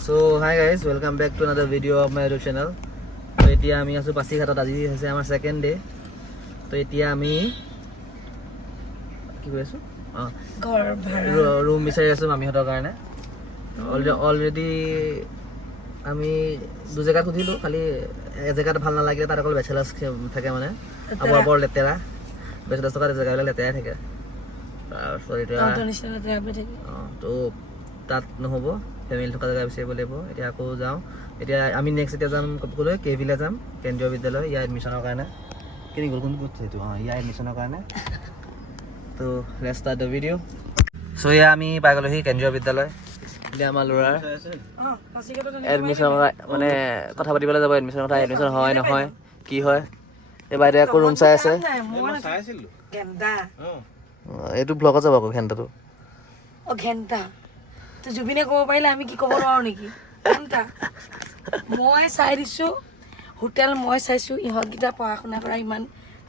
So hi guys, welcome back to another video of my YouTube channel. So এতিয়া আমি আছো পাছিঘাটত, আজি হৈছে আমাৰ সেকেন্ড ডে। তো এতিয়া আমি কি কৰি আছো ঘৰ ভাড়া ৰুম বিচাৰি আছো মামিহঁতৰ কাৰণে। অলৰেডি আমি দু জেগাত খুজিলো, খালি এজেগাত ভাল নালাগিলে, তাত অকল বেচেলাৰ্ছ থাকে, মানে বৰ লেতেৰা বেচেলাৰ্ছ থকা জেগাবিলাক লেতেৰাই থাকে। তাৰপিছত এতিয়া তো তাত নহ'ব, ফেমিলি থকা জেগা বিচাৰিব লাগিব। এতিয়া আকৌ যাওঁ, এতিয়া আমি নেক্সট এতিয়া যাম ক'লৈ, কেভিলে যাম, কেন্দ্ৰীয় বিদ্যালয়, ইয়াৰ এডমিশ্যনৰ কাৰণে। কেনি গ'ল কোন ক'ত সেইটো ইয়াৰ এডমিশ্যনৰ কাৰণে। তো লেটছ ষ্টাৰ্ট দ্য ভিডিঅ'। চ' এয়া আমি পাই গ'লোহি কেন্দ্ৰীয় বিদ্যালয়। এতিয়া আমাৰ ল'ৰাৰ এডমিশ্যনৰ মানে কথা পাতিবলৈ যাব, এডমিশ্যনৰ কথা। এডমিশ্যন হয় নহয় কি হয়, এই বাইদেৱে আকৌ ৰুম চাই আছে। এইটো ব্লগত যাব আকৌ ঘেণ্টাটো। ঘেণ্টা তো জুবিনে ক'ব পাৰিলে আমি কি ক'ব নোৱাৰো নেকি? ঘেণ্টা মই চাই দিছোঁ হোটেল, মই চাইছোঁ। ইহঁতকেইটা পঢ়া শুনা কৰা ইমান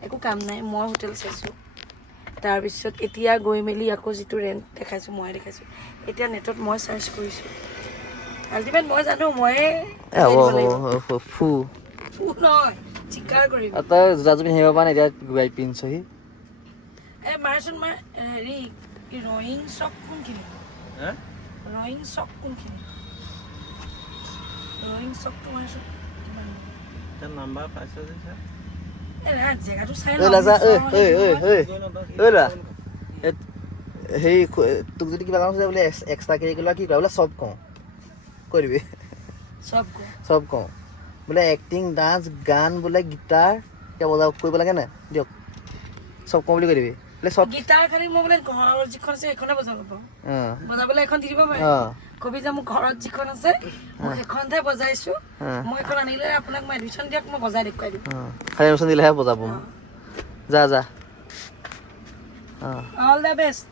একো কাম নাই, মই হোটেল চাইছোঁ। তাৰপিছত এতিয়া গৈ মেলি আকৌ যিটো ৰেণ্ট দেখাইছোঁ মই দেখাইছোঁ। এতিয়া নেটত মই চাৰ্চ কৰিছোঁ, আল্টিমেট মই জানো ময়ে ফু নহয়, চিকাৰ কৰিম। তই জোতা জুপি আহিব পৰা নাই, এতিয়া পিন্ধছহি। এই মাৰচোন মাৰ। হেৰি ৰয়িং চক কোনখিনি? ৰয়িং চক কোনখিনি? ৰয়িং চকটো মাৰচোন। নাম্বাৰ পাইছ যে জেগাটো চাই সেই তোক যদি কিবা কাম আছে বোলে এক্সট্ৰা কাৰিকুলাৰ কি কৰা বোলে চব কওঁ, কৈ দিবি। চব কওঁ বোলে এক্টিং, ডান্স, গান, বোলে গীটাৰ এতিয়া বজাব কৰিব লাগে নাই, দিয়ক চব কওঁ বুলি কৈ দিবি। গীটাৰ খালি মই বোলে ঘৰৰ যিখন আছে সেইখনে বজাব পাৰোঁ, বজাবলৈ এখন দি দিব পাৰে। কবি যে মোৰ ঘৰত যিখন আছে মই সেইখনতে বজাইছো, মই এখন আনিলে আপোনাক মই এডমিশ্যন দিয়ক, মই বজাই দেখুৱাই দিম। খালি এডমিশ্যন দিলেহে বজাব। যা যা, অল দ্য বেষ্ট।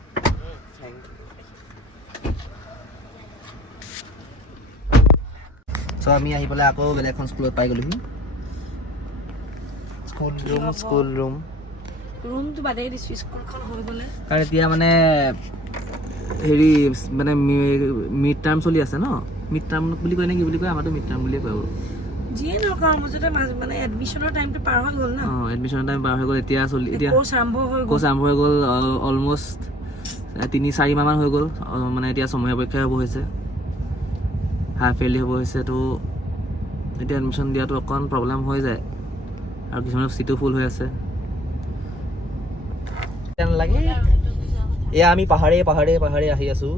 চ' আমি আহি পেলাই আকৌ বেলেগ এখন স্কুলত পাই গ'লোহি। স্কুল ৰুমটো বাদেই দিছোঁ, স্কুলখন হৈ গ'লে। কাৰণ এতিয়া মানে হেৰি মানে মিড টাৰ্ম চলি আছে ন, মিড টাৰ্ম বুলি কয় নে কি বুলি কয়, আমাৰতো মিড টাৰ্ম বুলিয়ে কয়। যিয়ে নহওক আৰু মাজতে মানে এডমিশ্যনৰ টাইমটো পাৰ হৈ গ'ল ন। এডমিশ্যনৰ টাইম পাৰ হৈ গ'ল, এতিয়া কোৰ্চ আৰম্ভ হৈ গ'ল অলমষ্ট 3-4 মাহমান হৈ গ'ল। মানে এতিয়া ছমহীয়া পৰীক্ষা হ'ব হৈছে, হাফ ইয়াৰলি হ'ব হৈছে। তো এতিয়া এডমিশ্যন দিয়াটো অকণ প্ৰব্লেম হৈ যায়, আৰু কিছুমানৰ চিটো ফুল হৈ আছে। লাগে এয়া আমি পাহাৰে আহি আছো।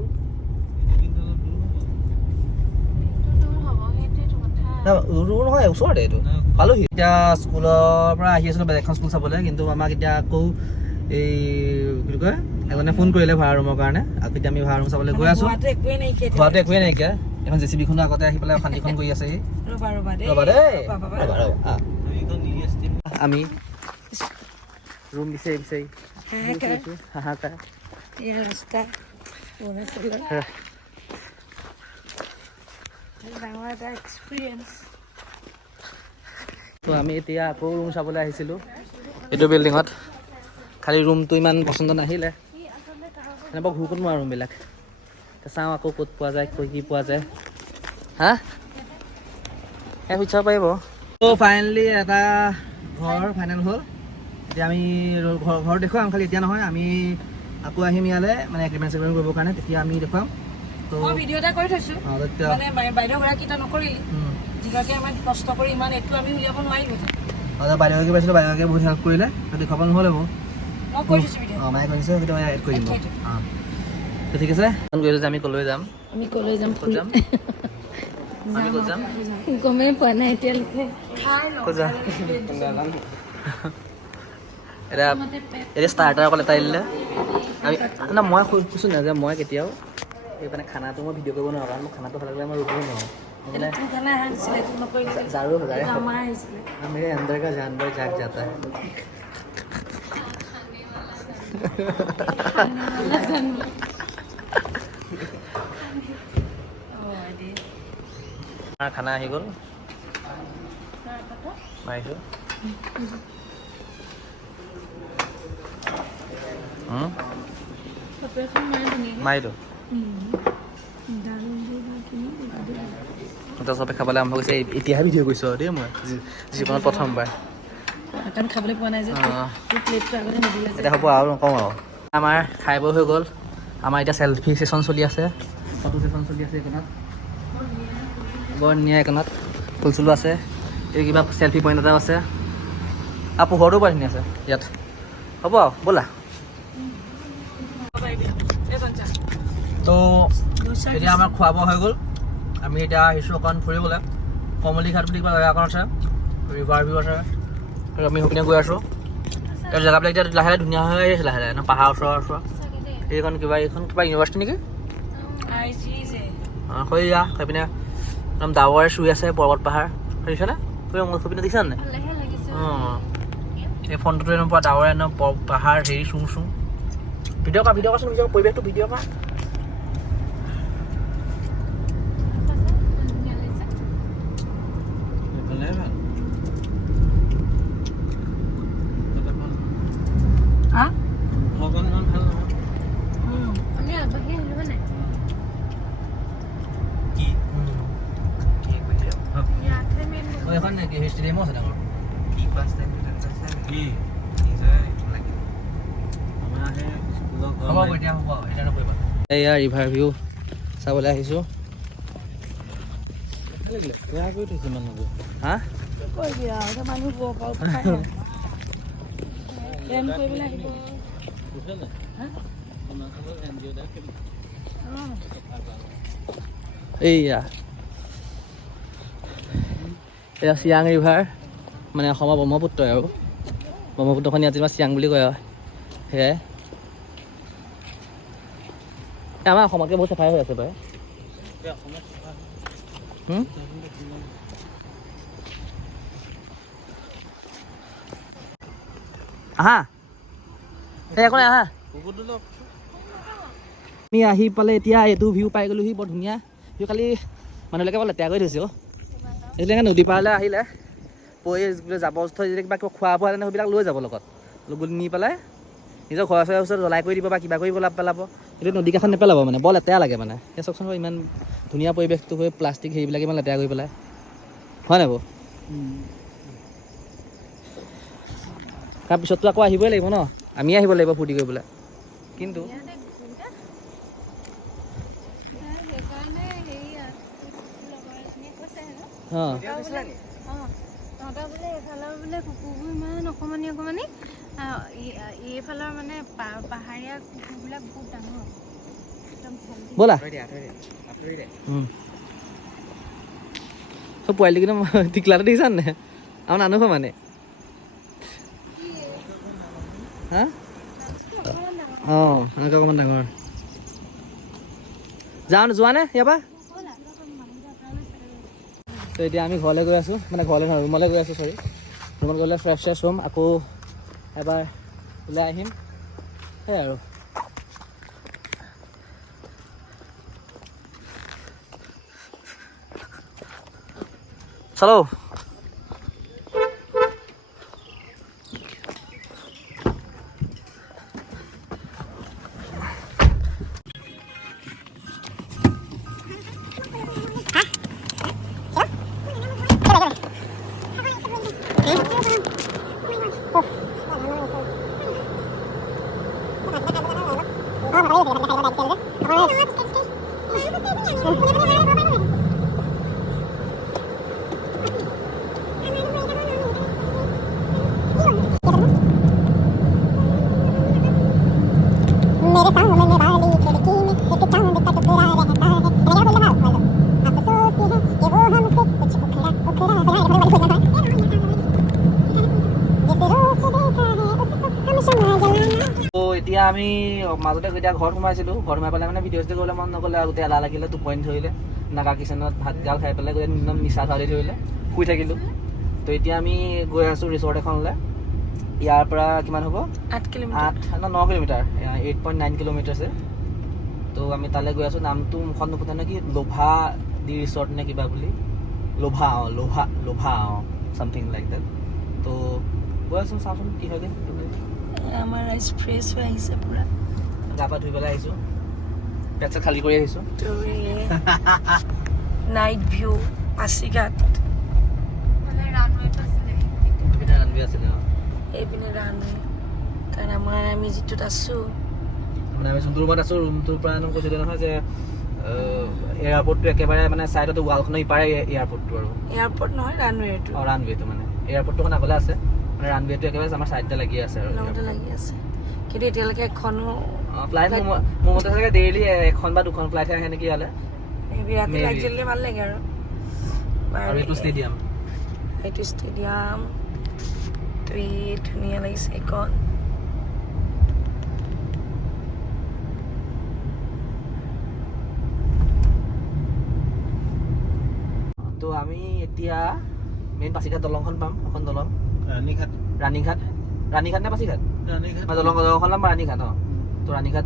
দূৰ নহয়, ওচৰতে এইটো পালোহি। এতিয়া স্কুলৰ পৰা আহি আছিলো বেলেগ এখন স্কুল চাবলৈ, কিন্তু আমাক এতিয়া আকৌ এই কি কয় এজনে ফোন কৰিলে ভাড়া ৰুমৰ কাৰণে। আকৌ এতিয়া আমি ভাড়া ৰুম চাবলৈ গৈ আছো। ঘৰটো একোৱে নাইকিয়া, এখন JCB খনো আগতে আহি পেলাই অশান্তিখন কৰি আছে। ৰ'বা দেই, আমি ৰুম বিচাৰি হাহাকাৰ। তো আমি এতিয়া আকৌ ৰুম চাবলৈ আহিছিলোঁ এইটো বিল্ডিঙত। খালি ৰুমটো ইমান পচন্দ নাহিলে, এনেকুৱা ঘূৰিব নোৱাৰোঁ ৰুমবিলাক। চাওঁ আকৌ ক'ত পোৱা যায়, কি পোৱা যায়। সুধিব পাৰিব। তো ফাইনেলি এটা ঘৰ ফাইনেল হ'ল। এতিয়া আমি ঘৰ দেখুৱাম, খালি এতিয়া নহয়, আমি আকৌ আহিম ইয়ালৈ মানে এগ্ৰিমেণ্ট কৰিবৰ কাৰণে, তেতিয়া আমি দেখুৱাম। তো ভিডিঅ' এটা কৰি থৈছোঁ, মানে বাইদেউগৰাকী এটা নকৰিলে, যিগৰাকীয়ে আমাক কষ্ট কৰি ইমান এইটো আমি উলিয়াব নোৱাৰিলোঁ। বাইদেউগৰাকী পাইছিলোঁ, বাইদেউগৰাকীয়ে বহুত হেল্প কৰিলে, সেইটো দেখুৱাব নহ'লে বাৰু। মই কৰি দিছোঁ ভিডিঅ'। মায়ে কৰিছে, সেইটো মই এড কৰি দিম। ঠিক আছে, আমি ক'লৈ যাম? গমেই পোৱা নাই এতিয়ালৈকে। এতিয়া ষ্টাৰ্টাৰ অকল এটাই দিলে। আমি মই কৈছোঁ নাই যে মই কেতিয়াও এই মানে খানাটো মই ভিডিঅ' কৰিব নোৱাৰোঁ, কাৰণ মই খানাটো ভাল লাগিলে মই ৰুবই নোৱাৰোঁ। ঝাৰু मेरे अंदर का जानवर जाग जाता है। খানা আহি গ'ল, মাৰিছোঁ। মাৰিলোঁ। এতিয়া চবে খাবলৈ আৰম্ভ কৰিছে এতিয়াহে ভিডিঅ' কৰিছোঁ আৰু দেই মই জীৱনত প্ৰথমবাৰ কাৰণ খাবলৈ পোৱা নাই যে প্লেটটো আগতে নিদিলে যে এতিয়া হ'ব আৰু নকওঁ আৰু আমাৰ খাই বৈ হৈ গ'ল আমাৰ এতিয়া চেল্ফি ছেশ্যন চলি আছে ফটো ছেশ্যন চলি আছে এইকণত বৰ ধুনীয়া এইকণত ফুল চুলো আছে এই কিবা চেল্ফি পইণ্ট এটাও আছে আৰু পোহৰটো বৰ ধুনীয়া আছে ইয়াত হ'ব আৰু ব'লা তো এতিয়া আমাৰ খোৱা বোৱা হৈ গ'ল আমি এতিয়া আহিছোঁ অকণ ফুৰিবলৈ কমলিঘাট বুলি কিবা জেগা অকণ আছে ৰিভাৰ ভিউ আছে আৰু আমি সেইপিনে গৈ আছোঁ এই জেগাবিলাক এতিয়া লাহে লাহে ধুনীয়া হৈ আহিছে লাহে লাহে পাহাৰ ওচৰত এইখন কিবা ইউনিভাৰ্চিটি নেকি সেইয়া সেইপিনে একদম ডাৱৰে চুই আছে পৰ্বত পাহাৰ দেখিছানে সেইপিনে দেখিছা নাই অঁ এই ফোনটোতো একদম পুৰা ডাৱৰে একদম পাহাৰ হেৰি চুং ভিডিঅ' কৰাচোন নিজৰ পৰিৱেশটো ভিডিঅ' কৰা এখন ষ্টেডিয়ামো আছে ডাঙৰ এয়া ৰিভাৰ ভিউ চাবলৈ আহিছোঁ হা এইয়া এয়া চিয়াং ৰিভাৰ মানে অসমৰ ব্ৰহ্মপুত্ৰ আৰু ব্ৰহ্মপুত্ৰখন ইয়াত যেনিবা চিয়াং বুলি কয় আৰু সেয়াই আমাৰ অসমতকৈ বহুত চাফাই হৈ আছে প্ৰায় আহা এই একো নাই আহা আমি আহি পালে এতিয়া এইটো ভিউ পাই গ'লোহি বৰ ধুনীয়া ভিউ খালি মানুহবিলাকে বৰ লেতেৰা কৰি থৈছে অ' এইবিলাকে নদী পাৰলৈ আহিলে পৰি জাবৰ জোথৰ যদি কিবা খোৱা বোৱা তেনে সেইবিলাক লৈ যাব লগত নি পেলাই নিজৰ ঘৰৰ ওচৰত জ্বলাই কৰি দিব বা কিবা কৰি পেলাব কিন্তু নদী কাষত নেপেলাব মানে বৰ লেতেৰা লাগে মানে সেই চাওকচোন ইমান ধুনীয়া পৰিৱেশটো হৈ প্লাষ্টিক সেইবিলাকে ইমান লেতেৰা কৰি পেলাই হয় নাই বাৰু তাৰপিছততো আকৌ আহিবই লাগিব ন আমি আহিব লাগিব ফূৰ্তি কৰিবলৈ কিন্তু অঁ তহঁতৰ বোলে এইফালৰ বোলে কুকুৰবোৰ ইমান অকণমানি এইফালৰ মানে পাহাৰীয়া কুকুৰবিলাক বহুত ডাঙৰ একদম ব'লা পোৱালি কিন্তু টিকলাটো দেখিছানে নাই আমাৰ নানো মানে হা অঁ এনেকৈ অকণমান ডাঙৰ যোৱা নে ইয়াৰ পৰা তো এতিয়া আমি ঘৰলৈ গৈ আছোঁ মানে ঘৰলৈ নহয় ৰুমলৈ গৈ আছোঁ চৰি ৰুমত গ'লে ফ্ৰেছ হ'ম আকৌ এবাৰ ওলাই আহিম সেয়াই আৰু চলো এতিয়া আমি মাজতে এতিয়া ঘৰত সোমাইছিলোঁ ঘৰত সোমাই পেলাই মানে ভিডিঅ' চিডিঅ' কৰিবলৈ মন নগ'লে আৰু গোটেই এলাহ লাগিলে টোপনি ধৰিলে নাকা কিচেনত ভাত গাল খাই পেলাই গোটেই একদম নিচা ধৰি ধৰিলে শুই থাকিলোঁ তো এতিয়া আমি গৈ আছোঁ ৰিচৰ্ট এখনলৈ ইয়াৰ পৰা কিমান হ'ব 8 কিলোমিটাৰ 9 কিলোমিটাৰ 8.9 কিলোমিটাৰ আছে তো আমি তালৈ গৈ আছোঁ নামটো মুখত নুফুটা নে কি লোভা দি ৰিচৰ্ট নে কিবা বুলি লোভা চামথিং লাইক দেট তো গৈ আছোঁ চাওঁচোন কি হয়গৈ আমাৰ ৰাইজ ফ্ৰেছ হৈ আহিছে পুৰা গা পা ধুই পেলাই আহিছোঁ পেট চেট খালী কৰি আহিছোঁ নাইট ভিউ পাছিঘাট মানে ৰানৱেটো আছিলে পিনে ৰানবি আছিলে এইপিনে ৰানৱে কাৰণ আমি যিটোত আছোঁ মানে আমি যোনটো ৰুমত আছোঁ ৰুমটোৰ পৰা কৈছিলোঁ নহয় যে এয়াৰপৰ্টটো একেবাৰে মানে ছাইডতে ৱালখনৰ ইপাৰে এয়াৰপৰ্টটো আৰু এয়াৰপৰ্ট নহয় ৰানৱেটো ৰানৱেটো মানে এয়াৰপৰ্টটো মানে আগলৈ আছে মানে ৰানৱেটো একেবাৰে আমাৰ ছাইডতে লাগি আছে আৰু লগতে লাগি আছে কিন্তু এতিয়ালৈকে এখনো ফ্লাইট মোৰ মতে চাগে ডেইলি এখন বা দুখন ফ্লাইটহে আহে নেকি ইয়ালৈ ৰাতি লাইট জ্বলিলে ভাল লাগে আৰু এইটো ষ্টেডিয়াম এইটো ষ্টেডিয়াম তো ধুনীয়া লাগিছে এইখন তো আমি এতিয়া মেইন পাছিঘাট দলংখন পাম এখন দলং ৰাণীঘাট নে পাছিঘাট দলংখন নাম ৰাণীঘাট তো ৰাণীঘাট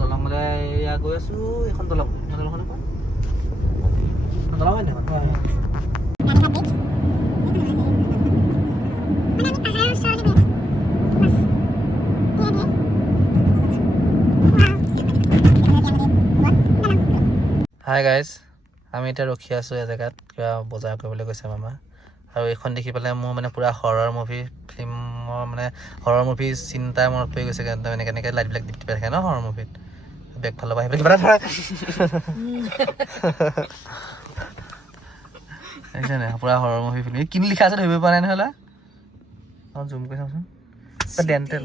দলংলৈ এয়া গৈ আছোঁ এইখন দলংখন দলং হয় নহয় হাই গাইজ আমি এতিয়া ৰখি আছোঁ এজেগাত কিবা বজাৰ কৰিবলৈ গৈছে মামা আৰু এইখন দেখি পেলাই মোৰ মানে পূৰা হৰৰ ফিল্মৰ মানে হৰৰ মুভি চিন্তাই মনত পৰি গৈছে এনেকৈ লাইটবিলাক টিপি থাকে ন হৰৰ মুভিত বেগ ফালৰ পৰা আহি পেলাই কিবা এটা দেখিছে নাই পূৰা হৰৰ মুভি ফিল্ম এই কিনো লিখা আছে ধৰিব পৰা নাই নহ'লে অঁ জুম কৰি চাওঁচোন কিবা ডেণ্টেল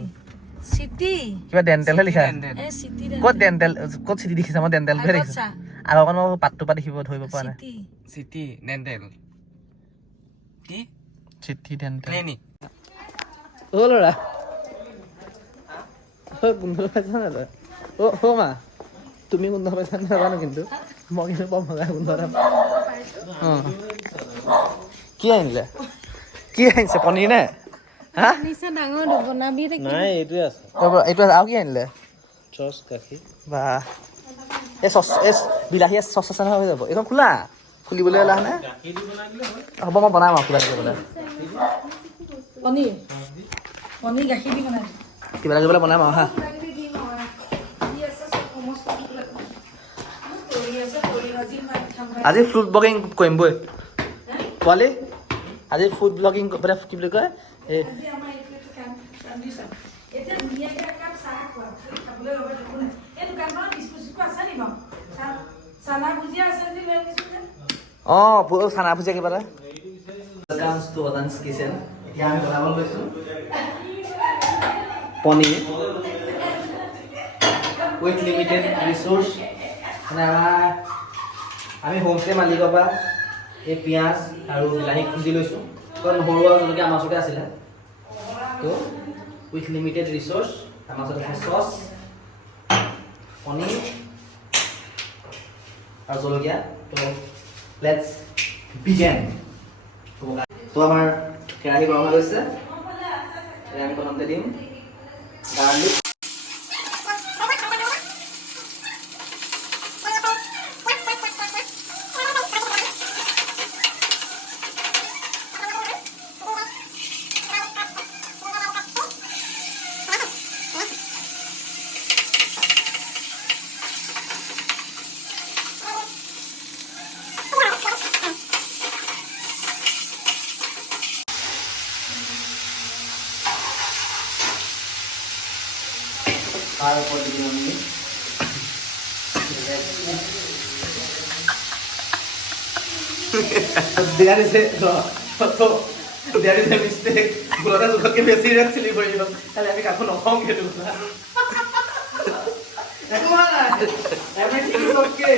চিটি কিবা ডেণ্টেলহে লিখা চিটি ক'ত ডেণ্টেল ক'ত চিটি দেখিছা মই ডেণ্টেলটোহে দেখিছোঁ আগৰখন মই পাতটো পৰা দেখিব ধৰিব পৰা নাই চিটি ডেণ্টেল কি চিটি ডেণ্টেল ক্লিনিক অ' ল'ৰা গোন্ধ পাইছা নাই তই অ' মা তুমি গোন্ধ পাইছা নাজানো কিন্তু মই কিন্তু বৰ মজা গোন্ধ এটা অঁ কি আনিলে কি আনিছে পনীৰ নে হা নিচা ডাঙৰ বনাবি নাই এইটোৱে আছে এইটো আৰু কি আনিলে চচ গাখীৰ বা এই চচ এই বিলাহী চচ আছে নহয় হৈ যাব এইখন খোলা খুলিবলৈ ওলা নে হ'ব মই বনাম আৰু কিবা কৰিবলৈ পনীৰ গাখীৰ দি বনাই কিবা লাগিবলৈ বনাম আৰু হা আজি ফুড ব্লগিং কৰিম বৈ পোৱালি আজি ফুড ব্লগিং কি বুলি কয় এই অঁ চানা ভুজিয়া কিবা এটা কিচেন এতিয়া আমি বনাবলৈ লৈছোঁ পনীৰ উইথ লিমিটেড ৰিচোৰ্চ মানে আমি হোমষ্টে মালিকৰ পৰা এই পিঁয়াজ আৰু বিলাহী খুজি লৈছোঁ কাৰণ নহৰু আৰু জলকীয়া আমাৰ ওচৰতে আছিলে তো উইথ লিমিটেড ৰিচোৰ্চ আমাৰ ওচৰত আছে চচ পনীৰ আৰু জলকীয়া তো লেটছ বিগেন তো আমাৰ কেৰাহী গৰম হৈ গৈছে আমি প্ৰথমতে দিম গাৰ্লিক তাৰ ওপৰত দিম আমি There is a mistake. Brother, look at me seriously for you. Everything is okay.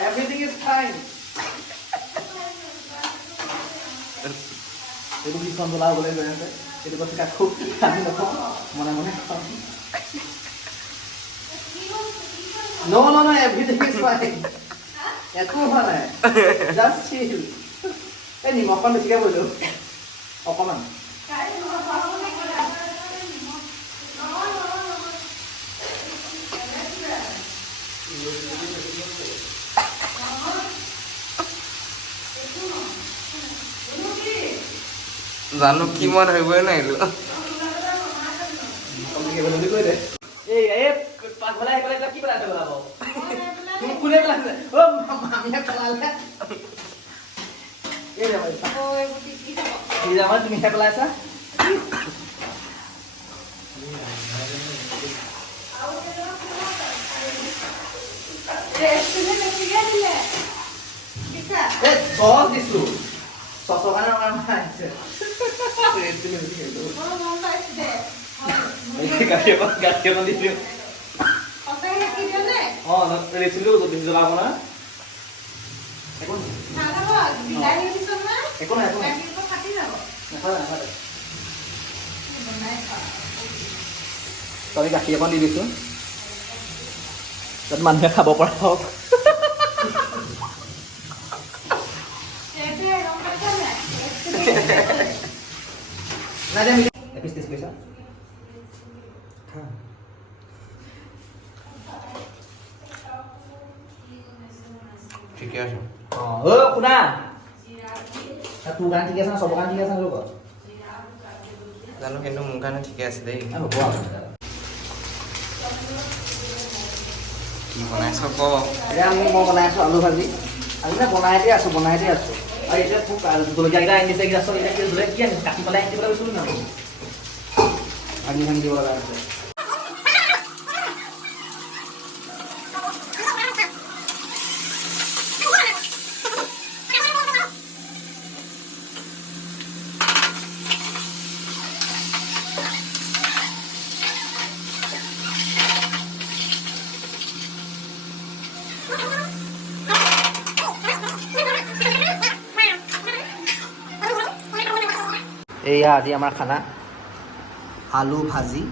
Everything is fine. Itu bisa bola boleh berapa? Itu pasti kaku. Kami nak mana. No, everything is fine. Itu mana? Just chill. Ni makan mesti kau boleh. Apa man? জানো কিমান হইব না এলো কমকে বলি কই দে এই পাগলা কি বলা দেব তুমি কোনে বলা ও মামিয়া কলালে তুমি খাই পেলাইছা চচ দিছো চচৰ কাৰণে আহিছে গাখীৰ অকণ দিছো অঁ ৰেচিপিটো জ্বলাব না একো নাই তই গাখীৰ অকণ দি দিছোঁ তাত মানুহে খাব পৰা হওক নাই দে এপিচ টেষ্ট কৰিছা ঠিকে আছে অঁ শুনা তোৰ কাৰণে ঠিক আছে না চবৰ কাৰণে ঠিক আছে ন জানো কিন্তু মোৰ কাৰণে ঠিকে আছে দেই হ'ব আৰু কি বনাইছ ক এতিয়া মই বনাই আছোঁ আলু ভাজি আজি মানে বনাইতে আছোঁ আৰু এতিয়া খুব জলকীয়াকেইটা আনি দিছে এতিয়া এতিয়া কি আনিছে কাটি পেলাই আনি দিবলৈ কৈছিলোঁ ন ভাঙি ভাঙি দিব লগা আছে এয়া আজি আমাৰ খানা আলু ভাজি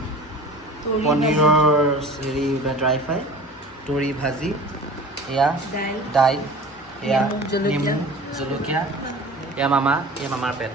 পনীৰৰ হেৰি ড্ৰাই ফ্ৰাই তৰি ভাজি এয়া দাইল এয়া নেমু জলকীয়া এয়া মামাৰ পেট